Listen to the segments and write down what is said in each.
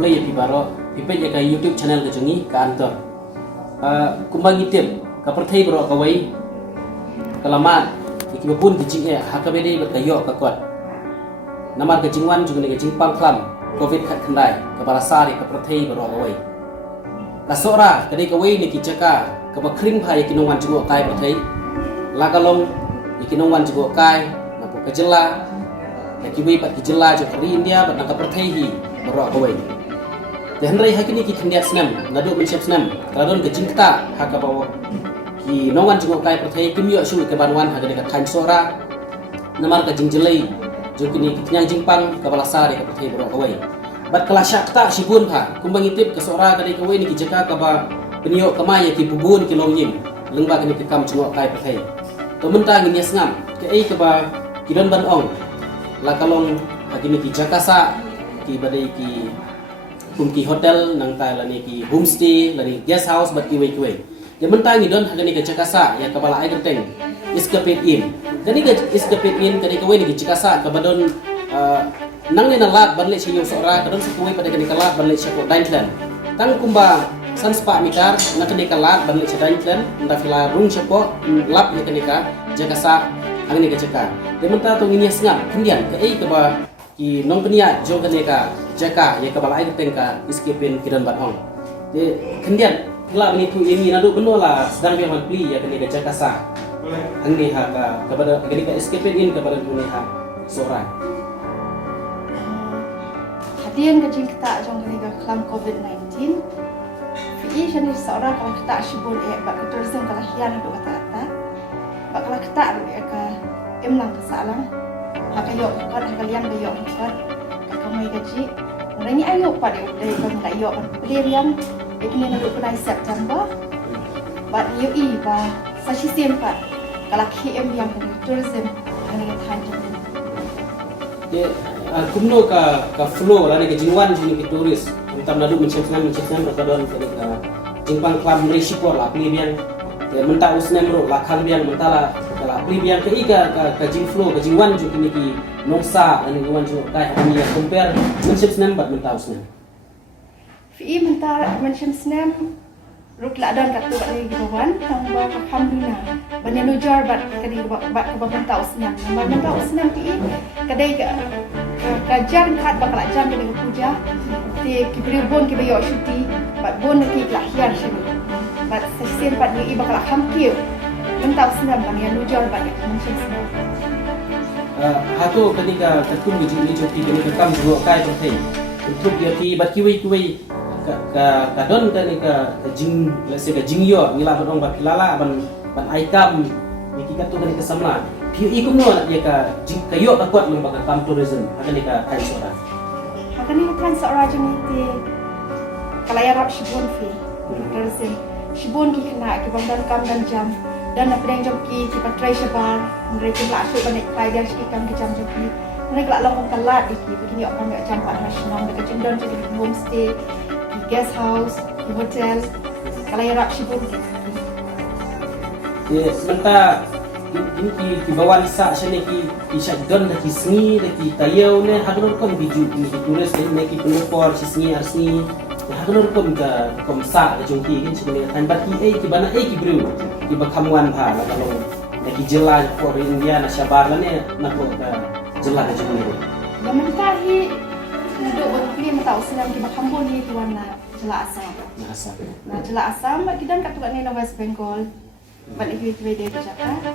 play pi baro pipe ya ka YouTube channel ke jungi ka antor kumbang itim ka perthai baro ka wai kalamat ikibapun ke jing hakabede batayo ka kwat namar ke jingwan juga ne ke jingpang klam covid khat khandai ka barasari ka perthai baro ka wai kasora kadai ka wai ne ki chaka ka bakring phai ki nongwan jungo kai perthai lakalong ikinongwan jungo kai na ko kajela Nakiwi pat kijela jo kari India bat nangka perthai berok kawai. Dan rai hakini ki thendiak snam nadu mensiap snam tradon ke jingta haka bawa ki nongwan jingo kai perthai kimyo shu ke banwan haga dekat khan sora namar ka jingjelai jo kini kitnyang jingpang ka balasa de ka perthai berok kawai. Bat kala syakta sibun pha kumbang itip ke sora ka de kawai ni ki jaka ka ba penio kamaya ki bubun ki longyim lengba kini ke kam jingo kai perthai. To menta ngin yasngam ke ai ka ba kidon ban ong lakalong hakini ki Jakarta ki badai ki kumki hotel nang ta lani ki homestay lani guest house bat ki wei ya mentangi don hakini ki Jakarta ya kabala ai genteng escape in kani ki escape in kani ka wei ni ki Jakarta ka badon nang ni nalat banle siyo sora kadon sa kuwei pada kani kalat banle siya ko Daintlan tang kumba sanspa mikar na kani kalat banle siya Daintlan nda fila rung siya ko lap ya kani ka Jakarta angin ke cakap, dia mentah tu ini sengap, kemudian ke ke bah ki nong penia jo ke neka jaka ya ke balai ke tengka iskipin kidan batong. Dia kemudian kelak ini tu ini nadu benola sedang dia pli ya ke neka jaka sa. Angin ha kepada ke neka iskipin in kepada dunia ha seorang. Hadian kecil kita jong ke neka kelam COVID-19. Fi jenis seorang kalau kita sibuk bak tourism kalau hian itu kata-kata. Bakal kita ka emlang kasalang hakayo kan hakalian bayo kan kakamay gaji nani ayo pa de uday kan layo kan pilihan ikini na lupa September but you ba sa sisiem pa kalaki em yang kan tourism ani kan ye kumno ka flow lani ke jingwan jini ke turis entam nadu mencengkan rakadon ke jingpang klam resipor la pilihan ya mentah usnem ro la kalbian mentala kala pribian ke ika ka jing flow ka jingwan ju kini ki nongsa ani ngwan ju kai ani ya compare menship snem bat mentah usnem fi mentah menship snem ruk la don ka tu bat ni giwan tang ba ka kambina banyan nujar bat kadi bat ka mentah usnem nomor mentah usnem ti kadai ka jan khat bakal jan kini puja ti kibri bon ki bayo shuti bat bon ki lahian shibu bat sesien pat ni bakal hamkir mentau senam bang yang nujar banyak macam senam hato ketika terkum di joti ketika kam juga kai perthai untuk dia ti bat kiwi ka don ketika jing lese ka jingyo ngila badong bat pilala ban aikam ni kita tu kenika samla piu ikum no dia ka jing kayo ka kuat meng bakal kam tourism kenika kai sora hakani kan sora jeni ti kalaya rap shibun fi tourism shibun ki kena ki bangdan kam dan jam dan nak pedang joki ki patrai shabar mereka kelak asuk banyak pelajar sikam ke jam joki mereka kelak longkong telat iki begini orang mek jam 4 nasional mereka cendon jadi di homestay di guest house di hotel kalau ya rak shibun ye menta ki bawan sa sene ki shadon ki sngi ki tayau ne hadron kon biju ki turis ne ki pelopor sngi arsni hadron kon ka komsa jongki kin sini tan baki ki bana ki bru ki bakamwan ha la kalau ki jela ko India na shabar la ne na ko ka jela ka jini ro ya mentahi ndo bukli mata usilam ki bakambon ni tuan na jela asam na jela asam bak kidan kat tuan ni na West Bengal balik ki de Jakarta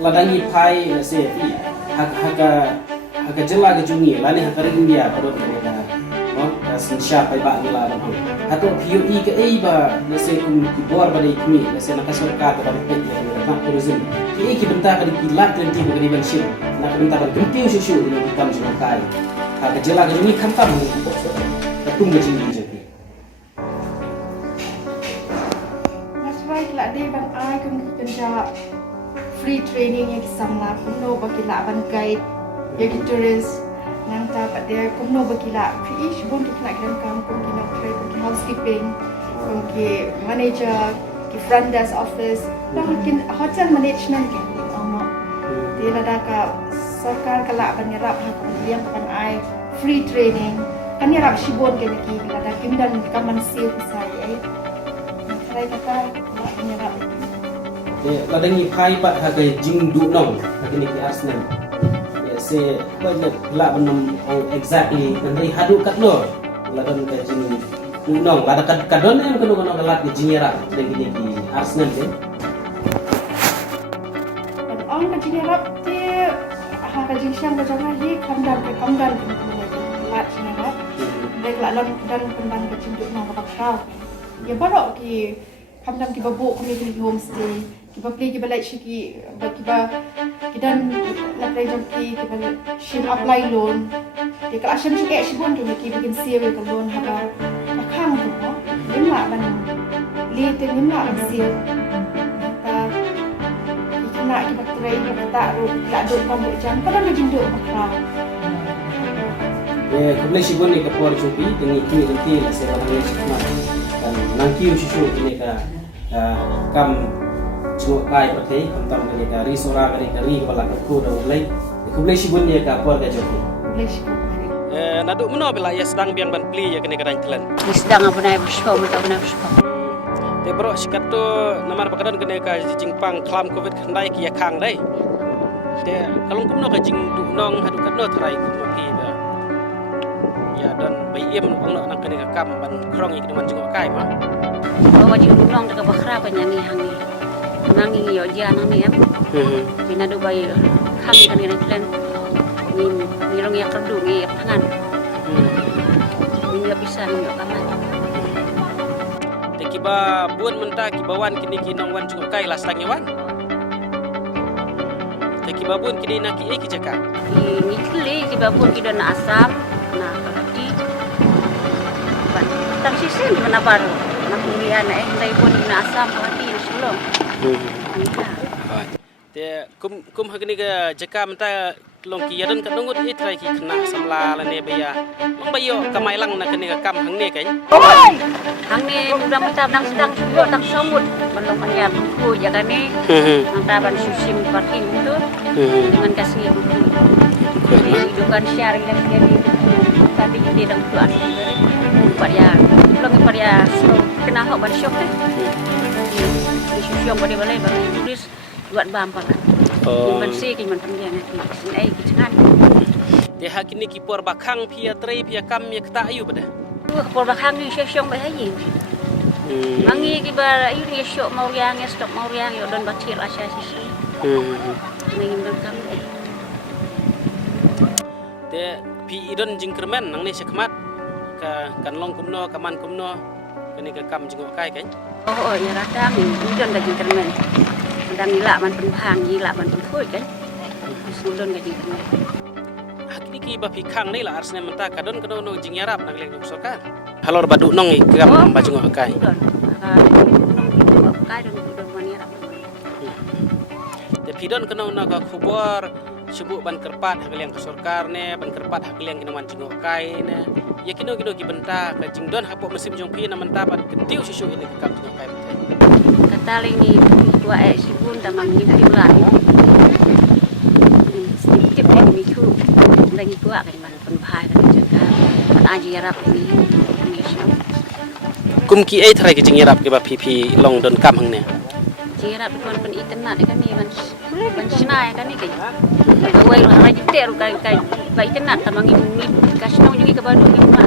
ladangi pai na se ti haka jela ka jungi la ne haka India ko do ka sinsya pai ba nila ro hato PUE ke ba nase kum ki bor ba dei kimi nase na kasar ka ba dei na tourism ki bentar ka di lat dan ti ba ban ship na bentar ba tumpiu shushu ni ki kam jina kai ha ka jela ga jumi kam tam ka tum ga jini je that's why la dei ban ai kum kerja free training yang samla kuno ba ki la ban guide ya ki tourist nang ta pada kumno bakila fish bon kita kiran kam kum kina try kum housekeeping kum ki manager ki front desk office dan kin hotel management ki dia lada ka sarkar kala ban yarap ha kum yang pan ai free training. Kan ya rap shibon ke lagi ada kimdan kaman sir saya. Try kata ini rap. Ladangi pai pat hagai jing du nong hagini ki Arsenal. Se banyak la benam exactly nanti hadu kat lo ladan ka jing du nong pada kadon yang kono lat ki jingera dagini ki Arsenal de. On ka jing rap te ha ka jing syang ka jangan hi kamdan lat jing rap. Baik la dan pendan ka jing du nong ka kau. Ya barok ki kamdan ki babu kami ki homestay. Kita play kita like shiki kita nak play jam kita shim apply loan dia kalau shim shiki shibun kita bikin save ke loan haba akang tu no nimla ban late nimla ban save kita nak kita try kita tak ru la duk kan duk jam kadang dia jinduk makra kumle shibun ni ka por chupi tini ki renti la se ramai shikma dan nangki ushu tini ka kam cuma kai pakai kantam kali kari sora kari kepala kerku dah mulai kumle shibun ni ka por ka joki naduk meno bila ya sedang biang ban pli ya kene kadang klan sedang apa naik berspa atau naik berspa te bro sikato namar pakadan kene ka jingpang klam covid khandai ki ya khang dai te kalung kumno ka jing du nong hadu katno tharai kumno pi ba ya don bai em pangno nang kene ka kam ban krong ik man jingok kai ma bawa jing du nong dekat bakhra panyangi hangi nangi yo dia nang ni am bina do bai kham kan ni klan ni rong ya kerdu ni tangan ni bisa ni kaman te kiba buan menta kibawan kini kinong wan jingok kai las tangi wan te kiba buan kini nak ki jaka ni kli kiba pun kita na asam na kalati ban tang sisen mana par nak kuliah na dai pun na asam kalati na sulong te kum hagni ga jaka menta long ki yadan ka nungut i trai ki khna samla la ne baya long bayo kamai lang na kani ga kam hang ne kai hang ni mudah macam nang sedang juga tak somut belum melihat buku ya kan ni nang taban susim parking itu dengan kasih buku hidupan sharing dan dia di tadi di dalam tuan pak ya belum pak ya kena hok ban syok deh di susim pada balai bagi tulis buat bampak kiman si kiman pendian nanti sinai kicengan dia hak ini kipor bakang pia trai pia kam ya kta ayu bada kepol bakang ni syok bahayi mangi kibar ayu ni syok mau yang stop mau yang yo don bacir asya sisi ngin don kam te pi idon jingkermen nang ni sekmat ka kan long kumno kaman kumno kani ka kam jingok kai kai oh ya radang idon da jingkermen dan gila man penphang gila man penpui kan sulun gaji kan hakini ki ba phikang nei la Arsenal menta kadon kadon no jingyarap nak lek sorkar halor badu nong ikam bajung kai kai don manira te pidon kano na ka khubor subu ban kerpat hakliang sorkar ne ban kerpat hakliang kinaman jingok kai ne yakino ki benta ka jingdon hapo mesim jongpi na menta ban kentiu sisu ini kam jingok kai kata lingi tua sibun tamang ni tiulan sedikit ini tu lagi tua kan man penphai kan jaga man aji arab ni kum ki ai thrai ki jingyarap ke ba pp long don kam hang ne jingyarap kon pen internet kan ni man sinai kan ni kai wai ra jite ru kai ba internet tamang ni kasno juga ke badu ni man